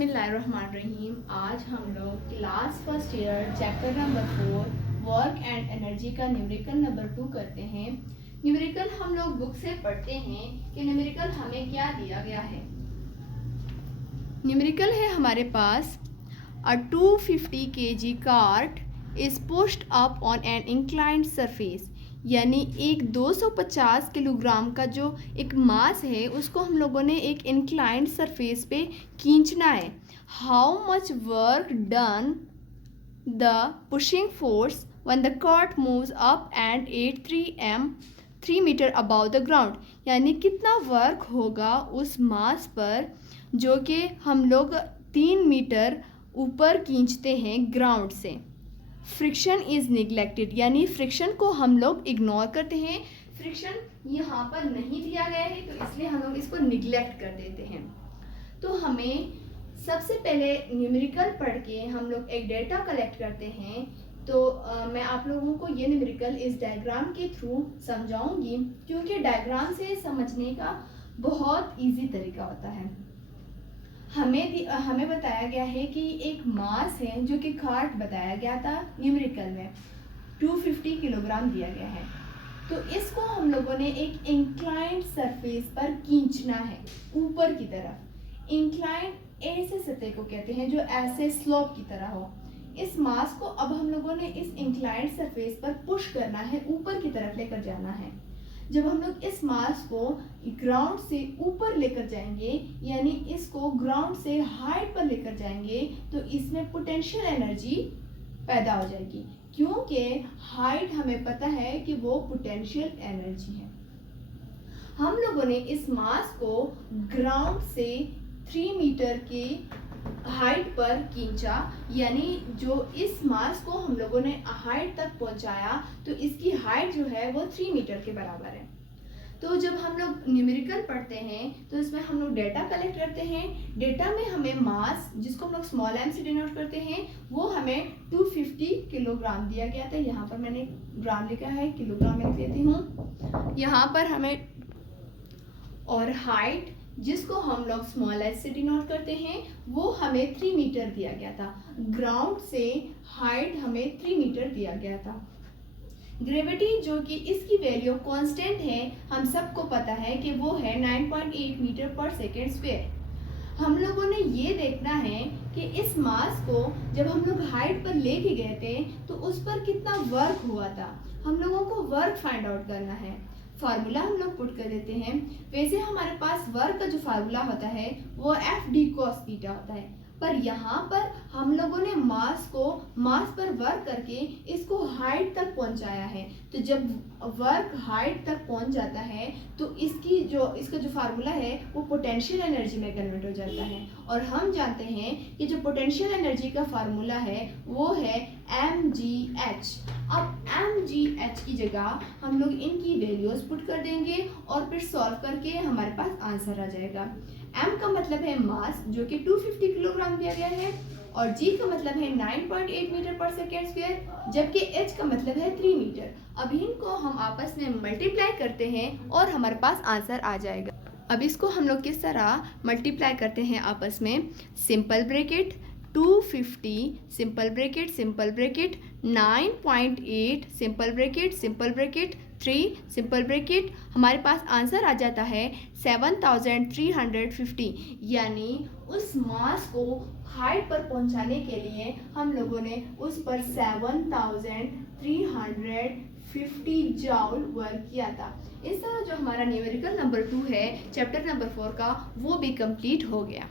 बिस्मिल्लाहिर्रहमानिर्रहीम। आज हम लोग class first year chapter number 4 work and energy का न्यूमेरिकल नंबर 2 करते हैं। न्यूमेरिकल हम लोग बुक से पढ़ते हैं कि न्यूमेरिकल हमें क्या दिया गया है। न्यूमेरिकल है हमारे पास अ 250 kg cart is pushed up on an inclined surface, यानी एक 250 किलोग्राम का जो एक मास है उसको हम लोगों ने एक इंक्लाइंड सरफेस पे खींचना है। How much work done the pushing force when the cart moves up and 3 metre above the ground, यानी कितना वर्क होगा उस मास पर जो कि हम लोग 3 मीटर ऊपर खींचते हैं ग्राउंड से। फ्रिक्शन इज़ निगलेक्टेड, यानी फ्रिक्शन को हम लोग इग्नोर करते हैं। फ्रिक्शन यहाँ पर नहीं दिया गया है तो इसलिए हम लोग इसको निगलेक्ट कर देते हैं। तो हमें सबसे पहले न्यूमेरिकल पढ़ के हम लोग एक डेटा कलेक्ट करते हैं। तो मैं आप लोगों को ये न्यूमेरिकल इस डायग्राम के थ्रू समझाऊंगी, क्योंकि डायग्राम से समझने का बहुत इजी तरीका होता है। हमें बताया गया है कि एक मास है जो कि कार्ट बताया गया था न्यूमेरिकल में 250 किलोग्राम दिया गया है। तो इसको हम लोगों ने एक इंक्लाइंड सरफेस पर खींचना है ऊपर की तरफ। इंक्लाइंड ऐसे सतह को कहते हैं जो ऐसे स्लोप की तरह हो। इस मास को अब हम लोगों ने इस इंक्लाइंड सरफेस पर पुश करना है, ऊपर की तरफ लेकर जाना है। जब हम लोग इस मास को ग्राउंड से ऊपर लेकर जाएंगे, यानी इसको ग्राउंड से हाइट पर लेकर जाएंगे, तो इसमें पोटेंशियल एनर्जी पैदा हो जाएगी, क्योंकि हाइट हमें पता है कि वो पोटेंशियल एनर्जी है। हम लोगों ने इस मास को ग्राउंड से 3 मीटर की हाइट पर खींचा, यानी जो इस मास को हम लोगों ने हाइट तक पहुंचाया तो इसकी हाइट जो है वो 3 मीटर के बराबर है। तो जब हम लोग न्यूमेरिकल पढ़ते हैं तो इसमें हम लोग डेटा कलेक्ट करते हैं। डेटा में हमें मास, जिसको हम लोग स्मॉल m से डिनोट करते हैं, वो हमें 250 किलोग्राम दिया गया था। यहाँ पर मैंने ग्राम लिखा है, किलोग्राम में लिख देती हूँ यहाँ पर हमें। और हाइट, जिसको हम लोग स्मॉल h से डिनोट करते हैं, वो हमें 3 मीटर दिया गया था। ग्राउंड से हाइट हमें 3 मीटर दिया गया था। ग्रेविटी, जो कि इसकी वैल्यू कांस्टेंट है, हम सबको पता है कि वो है 9.8 मीटर पर सेकेंड स्क्वायर। हम लोगों ने ये देखना है कि इस मास को जब हम लोग हाइट पर लेके गए थे तो उस पर कितना वर्क हुआ था। हम लोगों को वर्क फाइंड आउट करना है। फार्मूला हम लोग पुट कर देते हैं। वैसे हमारे पास वर्क का जो फार्मूला होता है वो FD cos थीटा होता है, पर यहाँ पर हम लोगों ने मास पर वर्क करके इसको हाइट तक पहुँचाया है। तो जब वर्क हाइट तक पहुँच जाता है तो इसका जो फार्मूला है वो पोटेंशियल एनर्जी में कन्वर्ट हो जाता है। और हम जानते हैं कि जो पोटेंशियल एनर्जी का फार्मूला है वो है mgh। अब mgh की जगह हम लोग इनकी वैल्यूज पुट कर देंगे और फिर सॉल्व करके हमारे पास आंसर आ जाएगा। m का मतलब है मास, जो कि 250 किलोग्राम दिया गया है, और g का मतलब है 9.8 मीटर पर सेकेंड स्क्वायर, जबकि h का मतलब है 3 मीटर। अब इनको हम आपस में मल्टीप्लाई करते हैं और हमारे पास आंसर आ जाएगा। अब इसको हम लोग किस तरह मल्टीप्लाई करते हैं आपस में। Simple bracket 250 simple bracket 9.8 simple bracket 3 simple bracket, हमारे पास आंसर आ जाता है 7350। यानी उस मास को हाइट पर पहुंचाने के लिए हम लोगों ने उस पर 7350 जॉल वर्क किया था। इस तरह जो हमारा न्यूमेरिकल नंबर 2 है चैप्टर नंबर 4 का, वो भी कंप्लीट हो गया।